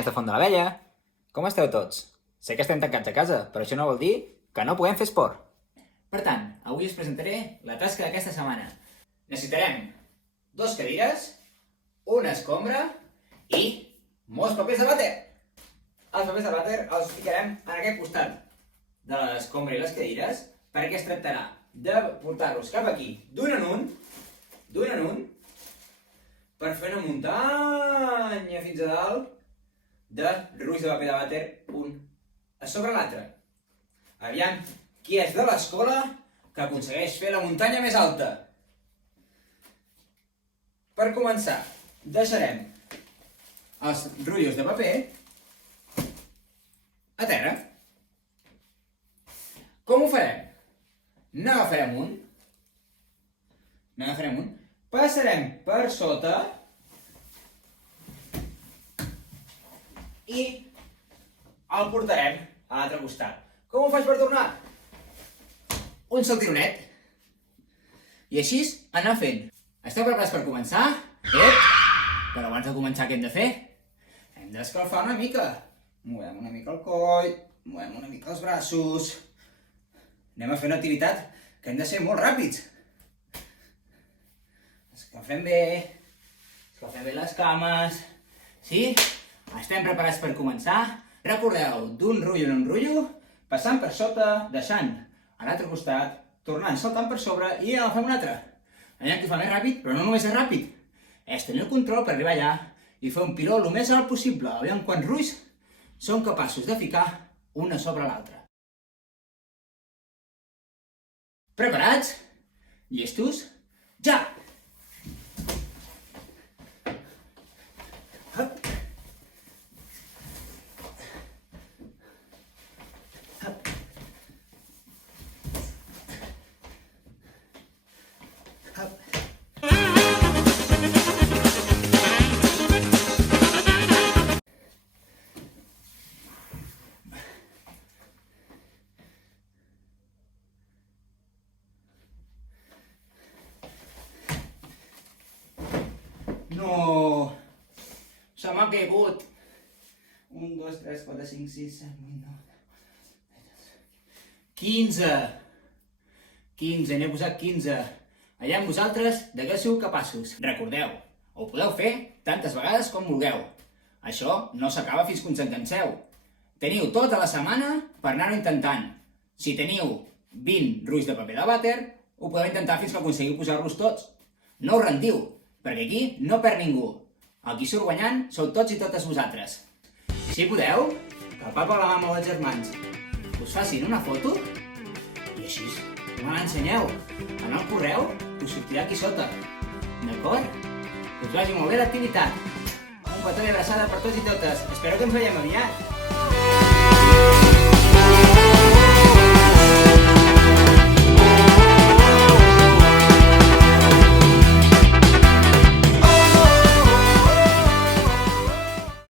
companys de Font de l'Abella. Com esteu tots? Sé que estem tancats a casa, però això no vol dir que no puguem fer esport. Per tant, avui us presentaré la tasca d'aquesta setmana. Necessitarem 2 cadires, una escombra i molts papers de vàter. Els papers de vàter els ficarem en aquest costat de l'escombra i les cadires perquè es tractarà de portar-los cap aquí d'un en un, per fer una muntanya fins a dalt de rulls de paper de vàter un a sobre l'altre. Aviam qui és de l'escola que aconsegueix fer la muntanya més alta. Per començar, deixarem els rutllos de paper a terra. Com ho farem? N'agafarem un, passarem per sota i el portarem a l'altre costat. Com ho faig per tornar? Un sol tironet. I així anar fent. Esteu preparats per començar? Però abans de començar què hem de fer? Hem d'escalfar una mica. Movem una mica el coll, movem una mica els braços. Anem a fer una activitat que hem de ser molt ràpids. Escalfem bé les cames. Sí? Estem preparats per començar? Recordeu, d'un rotllo en un rotllo, passant per sota, deixant a l'altre costat, tornant, saltant per sobre i agafem un altre. Aviam qui fa més ràpid, però no només és ràpid. És tenir el control per arribar allà i fer un piló el més alt possible. Aviam quants rulls són capaços de ficar una sobre l'altra. Preparats? Llestos? Ja! No! Se m'ha caigut. 1, 2, 3, 4, 5, 6, 7, 8, 9... 15! 15, n'he posat 15. Allà amb vosaltres, de què sou capaços? Recordeu, ho podeu fer tantes vegades com vulgueu. Això no s'acaba fins que us en canseu. Teniu tota la setmana per anar-ho intentant. Si teniu 20 rulls de paper de vàter, ho podeu intentar fins que aconseguiu posar-los tots. No us rendiu, perquè aquí no perd ningú. El qui surt guanyant sou tots i totes vosaltres. Si podeu, que el papa o la mama o els germans us facin una foto i així me l'ensenyeu. En el correu us sortirà aquí sota. D'acord? Us vagi molt bé l'activitat. Un petó i abraçada per tots i totes. Espero que ens veiem aviat.